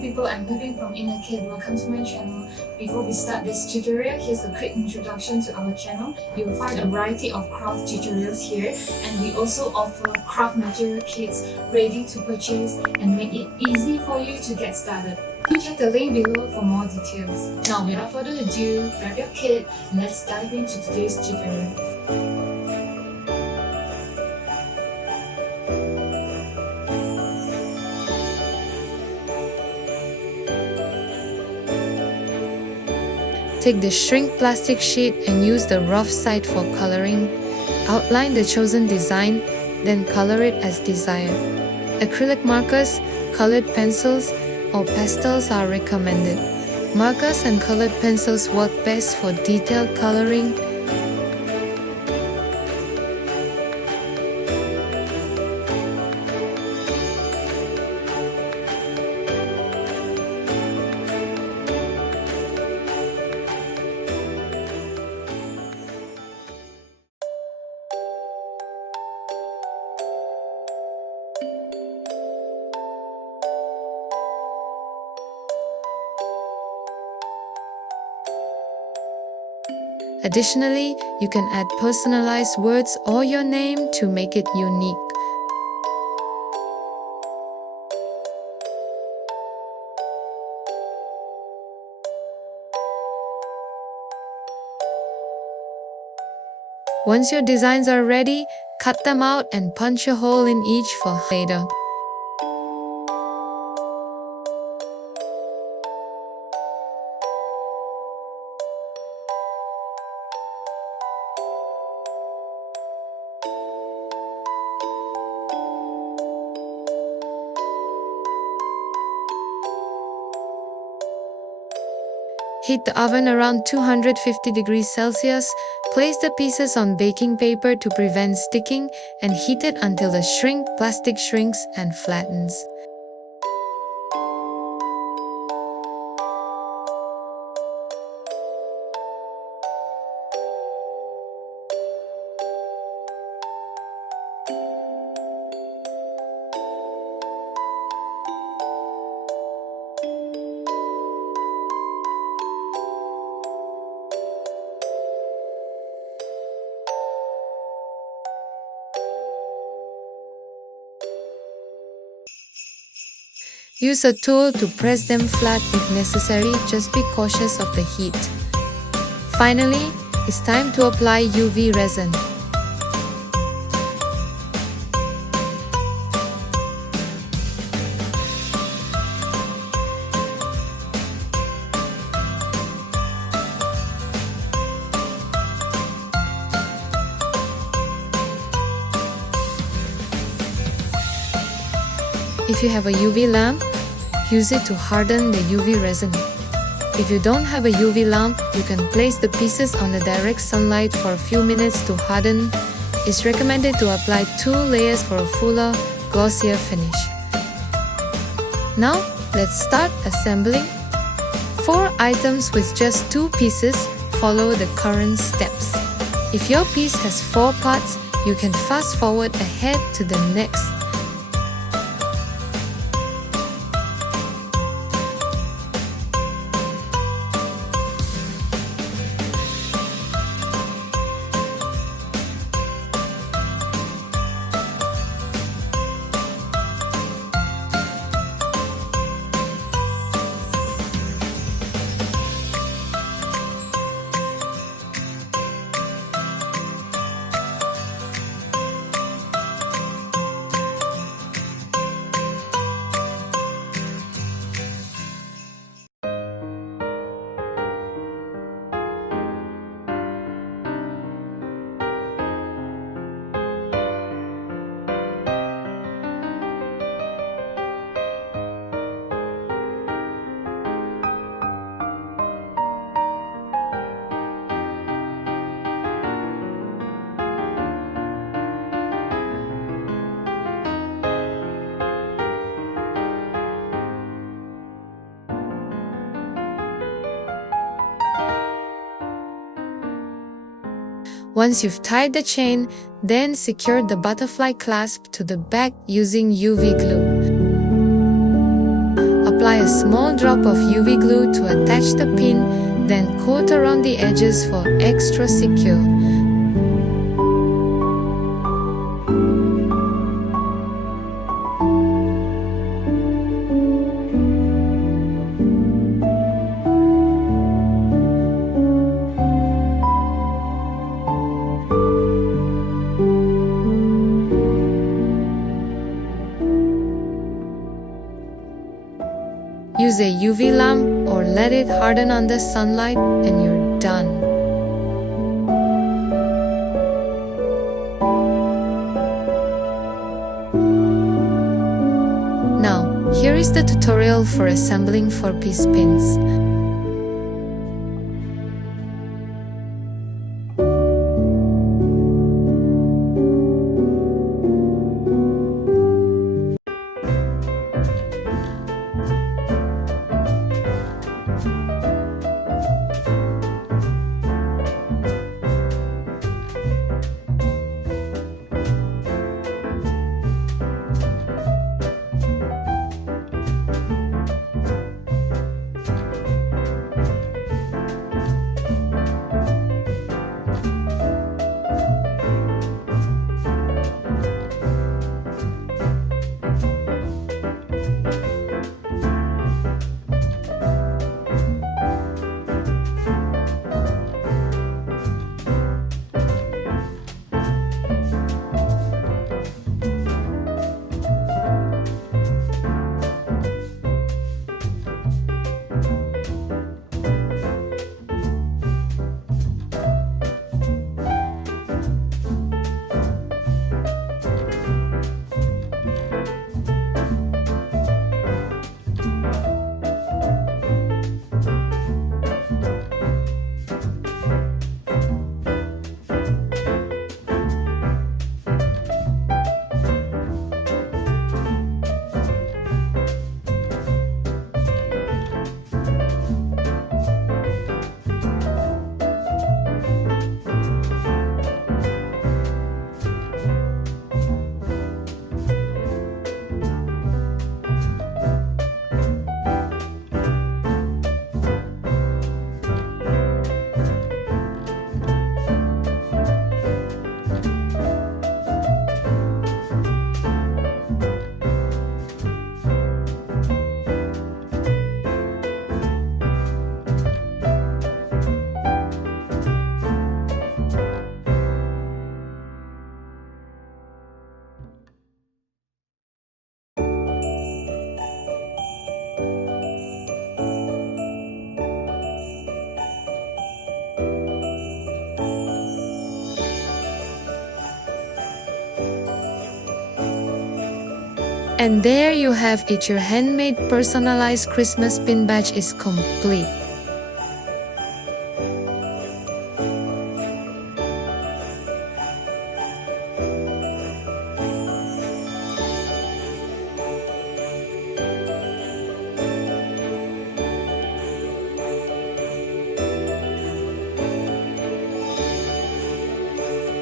people, I'm Living from Inner Kid. Welcome to my channel. Before we start this tutorial, here's a quick introduction to our channel. You'll find a variety of craft tutorials here, and we also offer craft material kits ready to purchase and make it easy for you to get started. Do check the link below for more details. Now without further ado, grab your kit and let's dive into today's tutorial. Take the shrink plastic sheet and use the rough side for coloring. Outline the chosen design, then color it as desired. Acrylic markers, colored pencils, or pastels are recommended. Markers and colored pencils work best for detailed coloring. Additionally, you can add personalized words or your name to make it unique. Once your designs are ready, cut them out and punch a hole in each for later. Heat the oven around 250 degrees Celsius. Place the pieces on baking paper to prevent sticking and heat it until the plastic shrinks and flattens. Use a tool to press them flat if necessary, just be cautious of the heat. Finally, it's time to apply UV resin. If you have a UV lamp, use it to harden the UV resin. If you don't have a UV lamp, you can place the pieces on the direct sunlight for a few minutes to harden. It's recommended to apply 2 layers for a fuller, glossier finish. Now, let's start assembling. 4 items with just 2 pieces, follow the current steps. If your piece has 4 parts, you can fast forward ahead to the next. Once you've tied the chain, then secure the butterfly clasp to the back using UV glue. apply a small drop of UV glue to attach the pin, then coat around the edges for extra secure. Use a UV lamp or let it harden under sunlight and you're done. Now, here is the tutorial for assembling 4-piece pins. And there you have it, your handmade personalized Christmas pin badge is complete.